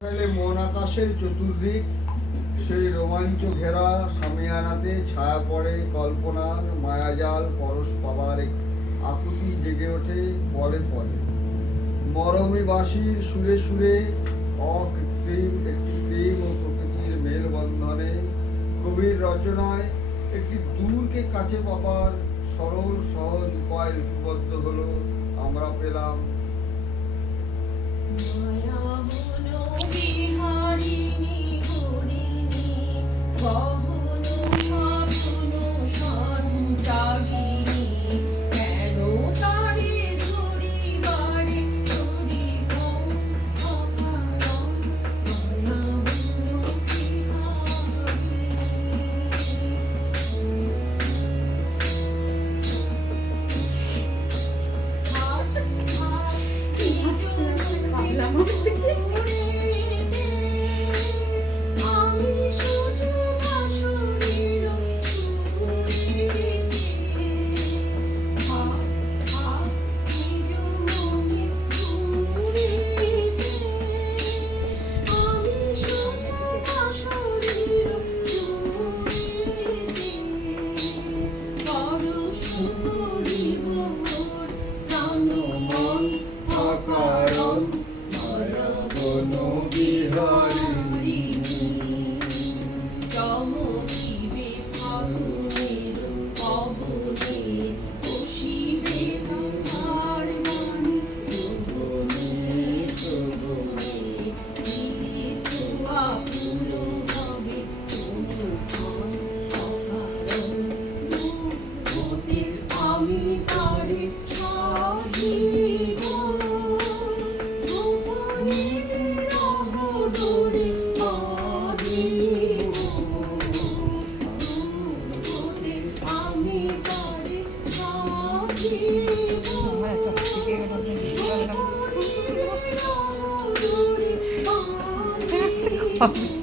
মন আকাশের চতুর্দিক সেই রোমাঞ্চ ঘেরা সামিয়ানাতে ছায়া পড়ে কল্পনার মায়াজাল পরশ পাবার আকুতি জেগে ওঠে পরে পরে মরমী বাঁশির সুরে সুরে অকৃত্রিম একটি প্রেম ও প্রকৃতির মেলবন্ধনে কবির রচনায় একটি দূরকে কাছে পাবার সরল সহজ উপায় লিপিবদ্ধ হলো। আমরা পেলাম Oh.